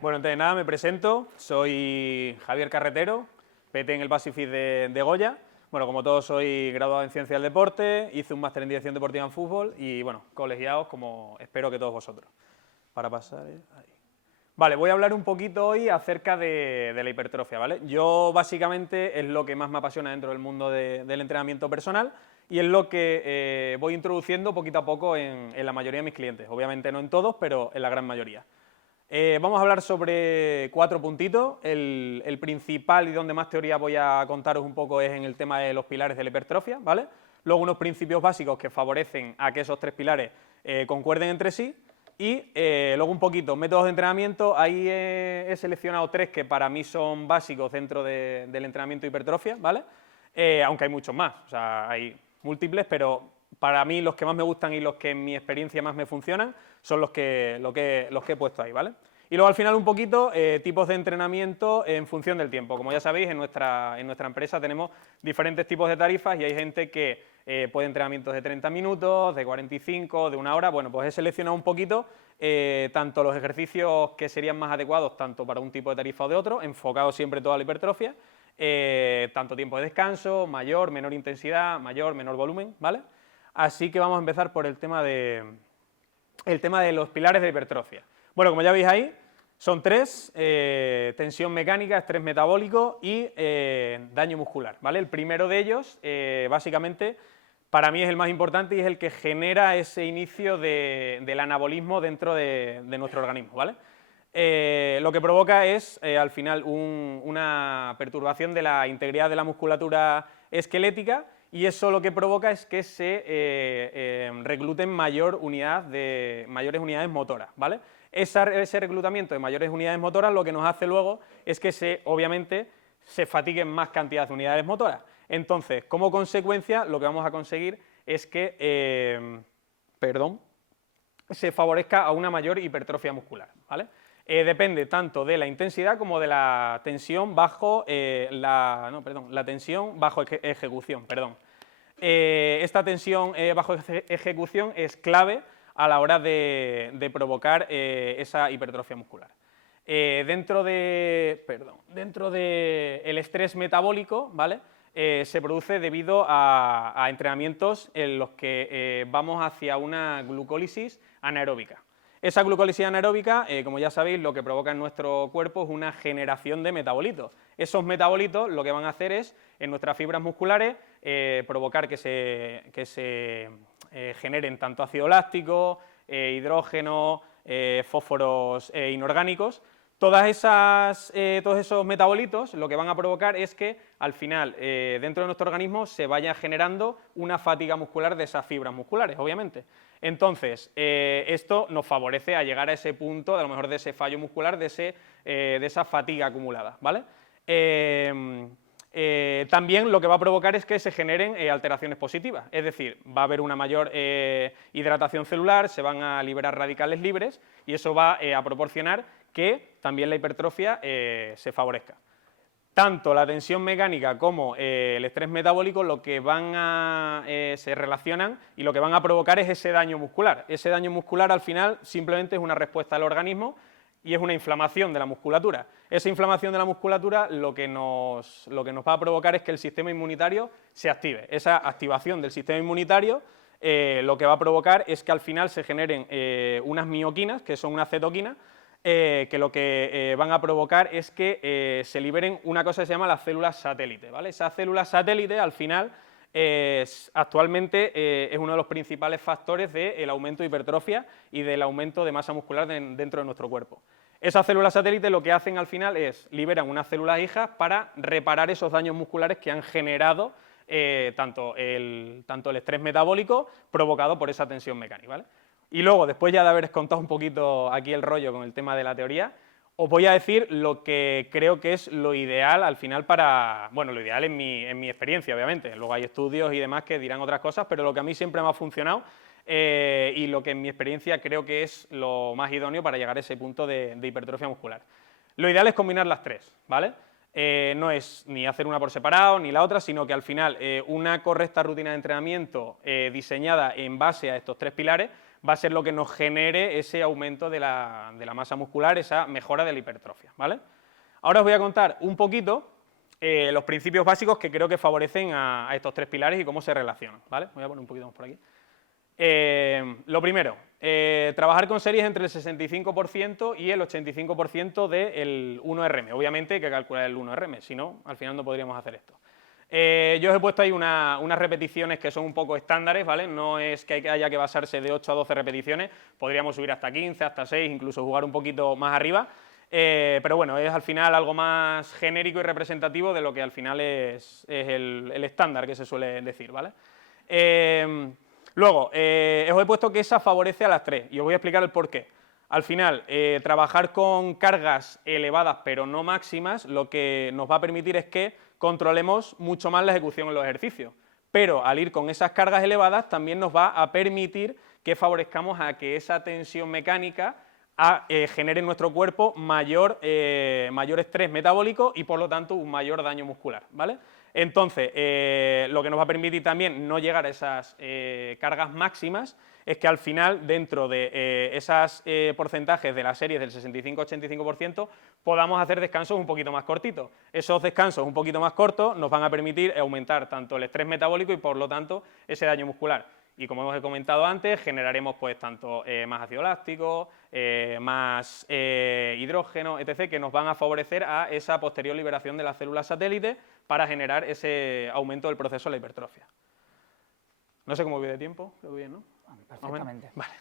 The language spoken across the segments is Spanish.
Bueno, antes de nada me presento, soy Javier Carretero, PT en el Basic de Goya. Bueno, como todos soy graduado en Ciencias del Deporte, hice un máster en Dirección Deportiva en Fútbol y, bueno, colegiados como espero que todos vosotros. Para pasar ahí. Vale, voy a hablar un poquito hoy acerca de la hipertrofia, ¿vale? Yo básicamente es lo que más me apasiona dentro del mundo del entrenamiento personal y es lo que voy introduciendo poquito a poco en la mayoría de mis clientes. Obviamente no en todos, pero en la gran mayoría. Vamos a hablar sobre 4 puntitos. El principal y donde más teoría voy a contaros un poco es en el tema de los pilares de la hipertrofia, ¿vale? Luego unos principios básicos que favorecen a que esos 3 pilares concuerden entre sí. Y luego un poquito, métodos de entrenamiento, ahí he seleccionado 3 que para mí son básicos dentro del entrenamiento de hipertrofia, ¿vale? Aunque hay muchos más, o sea, hay múltiples, pero para mí los que más me gustan y los que en mi experiencia más me funcionan son los que he puesto ahí, ¿vale? Y luego al final un poquito tipos de entrenamiento en función del tiempo. Como ya sabéis, en nuestra empresa tenemos diferentes tipos de tarifas y hay gente que puede entrenamientos de 30 minutos, de 45, de 1 hora. Bueno, pues he seleccionado un poquito tanto los ejercicios que serían más adecuados tanto para un tipo de tarifa o de otro, enfocado siempre toda la hipertrofia, tanto tiempo de descanso, mayor, menor intensidad, mayor, menor volumen, ¿vale? Así que vamos a empezar por el tema de los pilares de hipertrofia. Bueno, como ya veis ahí, son 3, tensión mecánica, estrés metabólico y daño muscular, ¿vale? El primero de ellos, básicamente, para mí es el más importante y es el que genera ese inicio del anabolismo dentro de nuestro organismo, ¿vale? Lo que provoca es, al final, una perturbación de la integridad de la musculatura esquelética y eso lo que provoca es que se recluten mayores unidades motoras, ¿vale? Ese reclutamiento de mayores unidades motoras lo que nos hace luego es que obviamente se fatiguen más cantidad de unidades motoras. Entonces, como consecuencia, lo que vamos a conseguir es que se favorezca a una mayor hipertrofia muscular, ¿vale? Depende tanto de la intensidad como de la tensión bajo la tensión bajo ejecución, perdón. Esta tensión bajo ejecución es clave a la hora de provocar esa hipertrofia muscular. Dentro del estrés metabólico, ¿vale? Se produce debido a entrenamientos en los que vamos hacia una glucólisis anaeróbica. Esa glucólisis anaeróbica, como ya sabéis, lo que provoca en nuestro cuerpo es una generación de metabolitos. Esos metabolitos lo que van a hacer es, en nuestras fibras musculares, provocar que se generen tanto ácido láctico, hidrógeno, fósforos inorgánicos. Todos esos metabolitos lo que van a provocar es que al final dentro de nuestro organismo se vaya generando una fatiga muscular de esas fibras musculares, obviamente. Entonces, esto nos favorece a llegar a ese punto, a lo mejor de ese fallo muscular, de esa fatiga acumulada, ¿vale? También lo que va a provocar es que se generen alteraciones positivas, es decir, va a haber una mayor hidratación celular, se van a liberar radicales libres y eso va a proporcionar que también la hipertrofia se favorezca. Tanto la tensión mecánica como el estrés metabólico se relacionan y lo que van a provocar es ese daño muscular. Ese daño muscular al final simplemente es una respuesta del organismo y es una inflamación de la musculatura. Esa inflamación de la musculatura lo que nos va a provocar es que el sistema inmunitario se active. Esa activación del sistema inmunitario lo que va a provocar es que al final se generen unas mioquinas, que son unas cetoquinas, que lo que van a provocar es que se liberen una cosa que se llama las células satélite, ¿vale? Esas células satélite al final actualmente es uno de los principales factores del aumento de hipertrofia y del aumento de masa muscular dentro de nuestro cuerpo. Esas células satélite lo que hacen al final es liberan unas células hijas para reparar esos daños musculares que han generado tanto el estrés metabólico provocado por esa tensión mecánica, ¿vale? Y luego, después ya de haberos contado un poquito aquí el rollo con el tema de la teoría, os voy a decir lo que creo que es lo ideal al final lo ideal en mi experiencia, obviamente. Luego hay estudios y demás que dirán otras cosas, pero lo que a mí siempre me ha funcionado y lo que en mi experiencia creo que es lo más idóneo para llegar a ese punto de hipertrofia muscular. Lo ideal es combinar las 3, ¿vale? No es ni hacer una por separado ni la otra, sino que al final una correcta rutina de entrenamiento diseñada en base a estos 3 pilares va a ser lo que nos genere ese aumento de la masa muscular, esa mejora de la hipertrofia, ¿vale? Ahora os voy a contar un poquito los principios básicos que creo que favorecen a estos tres pilares y cómo se relacionan, ¿vale? Voy a poner un poquito más por aquí. Lo primero, trabajar con series entre el 65% y el 85% del 1RM. Obviamente hay que calcular el 1RM, si no, al final no podríamos hacer esto. Yo os he puesto ahí unas repeticiones que son un poco estándares, ¿vale? No es que haya que basarse de 8 a 12 repeticiones, podríamos subir hasta 15, hasta 6, incluso jugar un poquito más arriba, pero bueno, es al final algo más genérico y representativo de lo que al final es el estándar que se suele decir, ¿vale? Luego, os he puesto que esa favorece a las tres y os voy a explicar el porqué. Al final, trabajar con cargas elevadas pero no máximas lo que nos va a permitir es que controlemos mucho más la ejecución en los ejercicios. Pero al ir con esas cargas elevadas también nos va a permitir que favorezcamos a que esa tensión mecánica genere en nuestro cuerpo mayor estrés metabólico y por lo tanto un mayor daño muscular, ¿vale? Entonces, lo que nos va a permitir también no llegar a esas cargas máximas es que al final, dentro de esos porcentajes de las series del 65-85%, podamos hacer descansos un poquito más cortitos. Esos descansos un poquito más cortos nos van a permitir aumentar tanto el estrés metabólico y, por lo tanto, ese daño muscular. Y como hemos comentado antes, generaremos pues tanto más ácido láctico, más hidrógeno, etc., que nos van a favorecer a esa posterior liberación de las células satélites para generar ese aumento del proceso de la hipertrofia. No sé cómo voy de tiempo, creo que bien, ¿no? Perfectamente. Vale.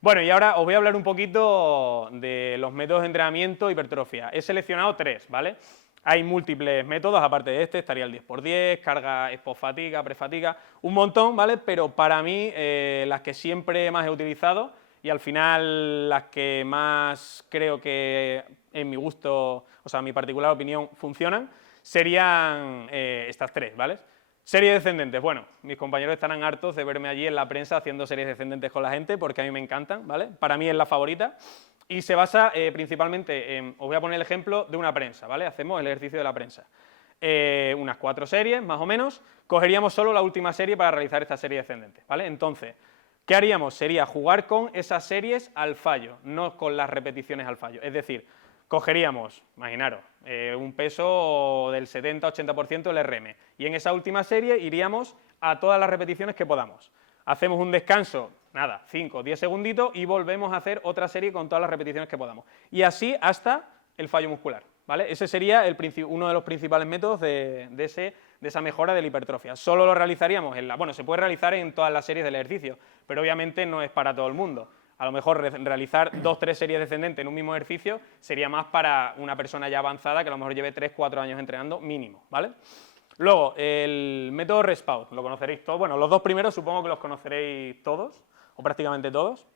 Bueno, y ahora os voy a hablar un poquito de los métodos de entrenamiento e hipertrofia. He seleccionado tres, ¿vale? Hay múltiples métodos, aparte de este, estaría el 10×10, carga post-fatiga, pre-fatiga, un montón, ¿vale? Pero para mí, las que siempre más he utilizado y al final las que más creo que en mi gusto, o sea, en mi particular opinión, funcionan, serían estas tres, ¿vale? Series descendentes, bueno, mis compañeros estarán hartos de verme allí en la prensa haciendo series descendentes con la gente porque a mí me encantan, ¿vale? Para mí es la favorita y se basa principalmente en, os voy a poner el ejemplo de una prensa, ¿vale? Hacemos el ejercicio de la prensa. Unas 4 series, más o menos, cogeríamos solo la última serie para realizar esta serie descendente, ¿vale? Entonces, ¿qué haríamos? Sería jugar con esas series al fallo, no con las repeticiones al fallo, es decir, cogeríamos, imaginaros, un peso del 70-80% del RM y en esa última serie iríamos a todas las repeticiones que podamos. Hacemos un descanso, nada, 5 o 10 segunditos y volvemos a hacer otra serie con todas las repeticiones que podamos. Y así hasta el fallo muscular, ¿vale? Ese sería uno de los principales métodos de esa mejora de la hipertrofia. Solo lo realizaríamos bueno, se puede realizar en todas las series del ejercicio, pero obviamente no es para todo el mundo. A lo mejor realizar 2 o 3 series descendentes en un mismo ejercicio sería más para una persona ya avanzada que a lo mejor lleve 3 o 4 años entrenando mínimo, ¿vale? Luego, el método REST-PAUSE, lo conoceréis todos. Bueno, los dos primeros supongo que los conoceréis todos, o prácticamente todos.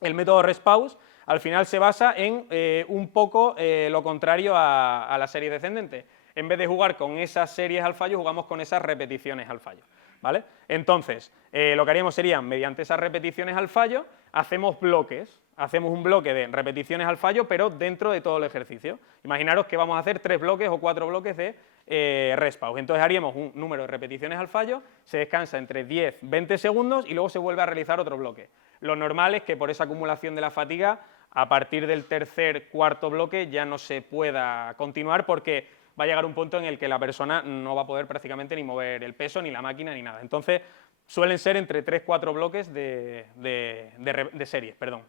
El método REST-PAUSE al final se basa en un poco lo contrario a las series descendentes. En vez de jugar con esas series al fallo, jugamos con esas repeticiones al fallo, ¿vale? Entonces, lo que haríamos sería, mediante esas repeticiones al fallo, hacemos bloques. Hacemos un bloque de repeticiones al fallo, pero dentro de todo el ejercicio. Imaginaros que vamos a hacer 3 bloques o 4 bloques de REST-PAUSE. Entonces haríamos un número de repeticiones al fallo, se descansa entre 10 y 20 segundos y luego se vuelve a realizar otro bloque. Lo normal es que por esa acumulación de la fatiga, a partir del tercer, cuarto bloque ya no se pueda continuar porque va a llegar un punto en el que la persona no va a poder prácticamente ni mover el peso, ni la máquina, ni nada. Entonces suelen ser entre 3 o 4 bloques de series, perdón.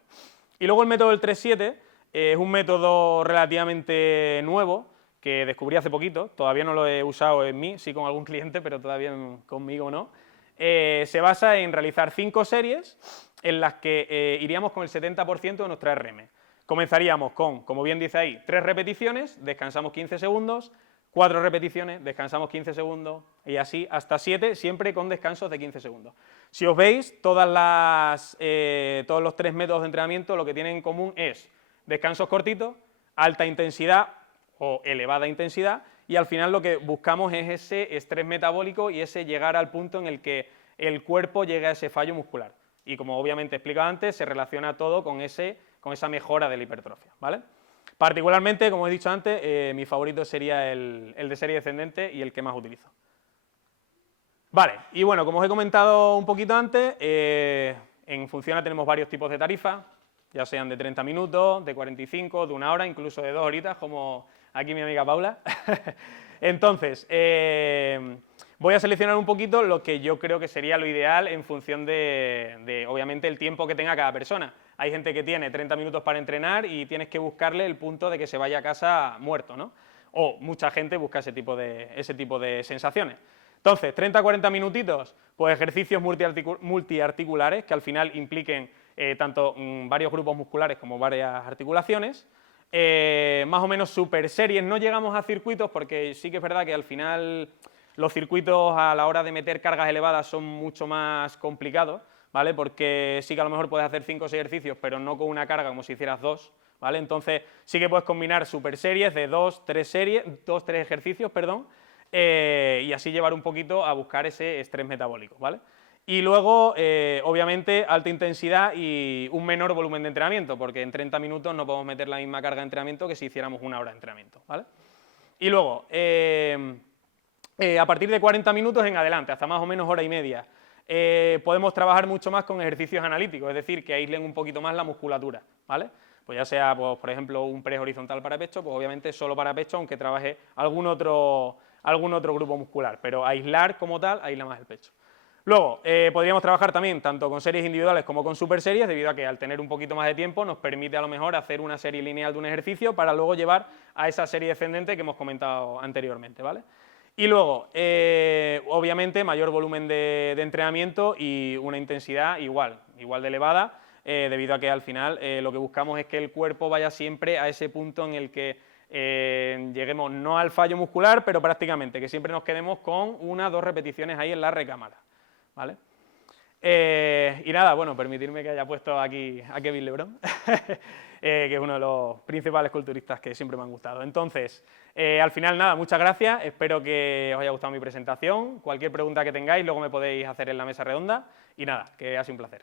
Y luego el método del 3-7 es un método relativamente nuevo que descubrí hace poquito, todavía no lo he usado en mí, sí con algún cliente, pero todavía conmigo no. Se basa en realizar 5 series en las que iríamos con el 70% de nuestra RM. Comenzaríamos con, como bien dice ahí, 3 repeticiones, descansamos 15 segundos, 4 repeticiones, descansamos 15 segundos y así hasta 7, siempre con descansos de 15 segundos. Si os veis, todos los 3 métodos de entrenamiento lo que tienen en común es descansos cortitos, alta intensidad o elevada intensidad y al final lo que buscamos es ese estrés metabólico y ese llegar al punto en el que el cuerpo llegue a ese fallo muscular. Y como obviamente he explicado antes, se relaciona todo con esa mejora de la hipertrofia, ¿vale? Particularmente, como he dicho antes, mi favorito sería el de serie descendente y el que más utilizo. Vale, y bueno, como os he comentado un poquito antes, En Funciona tenemos varios tipos de tarifas, ya sean de 30 minutos, de 45, de 1 hora, incluso de 2 horitas, como aquí mi amiga Paula. Entonces, voy a seleccionar un poquito lo que yo creo que sería lo ideal en función de, obviamente, el tiempo que tenga cada persona. Hay gente que tiene 30 minutos para entrenar y tienes que buscarle el punto de que se vaya a casa muerto, ¿no? O mucha gente busca ese tipo de sensaciones. Entonces, 30-40 minutitos, pues ejercicios multiarticulares que al final impliquen tanto varios grupos musculares como varias articulaciones. Más o menos super series, no llegamos a circuitos porque sí que es verdad que al final los circuitos a la hora de meter cargas elevadas son mucho más complicados, ¿vale? Porque sí que a lo mejor puedes hacer 5 o 6 ejercicios, pero no con una carga como si hicieras 2, ¿vale? Entonces sí que puedes combinar super series de 2-3 ejercicios, perdón, y así llevar un poquito a buscar ese estrés metabólico, ¿vale? Y luego, obviamente, alta intensidad y un menor volumen de entrenamiento, porque en 30 minutos no podemos meter la misma carga de entrenamiento que si hiciéramos 1 hora de entrenamiento, ¿vale? Y luego, a partir de 40 minutos en adelante, hasta más o menos hora y media, podemos trabajar mucho más con ejercicios analíticos, es decir, que aíslen un poquito más la musculatura, ¿vale? Pues ya sea, pues, por ejemplo, un press horizontal para pecho, pues obviamente solo para pecho, aunque trabaje algún otro grupo muscular, pero aislar como tal, aísla más el pecho. Luego, podríamos trabajar también tanto con series individuales como con super series, debido a que al tener un poquito más de tiempo nos permite a lo mejor hacer una serie lineal de un ejercicio para luego llevar a esa serie descendente que hemos comentado anteriormente, ¿vale? Y luego, obviamente, mayor volumen de entrenamiento y una intensidad igual de elevada, debido a que al final lo que buscamos es que el cuerpo vaya siempre a ese punto en el que lleguemos no al fallo muscular, pero prácticamente, que siempre nos quedemos con 1 o 2 repeticiones ahí en la recámara, ¿vale? Y nada, bueno, permitirme que haya puesto aquí a Kevin Lebrón, que es uno de los principales culturistas que siempre me han gustado. Entonces, al final nada, muchas gracias, espero que os haya gustado mi presentación, cualquier pregunta que tengáis luego me podéis hacer en la mesa redonda y nada, que ha sido un placer.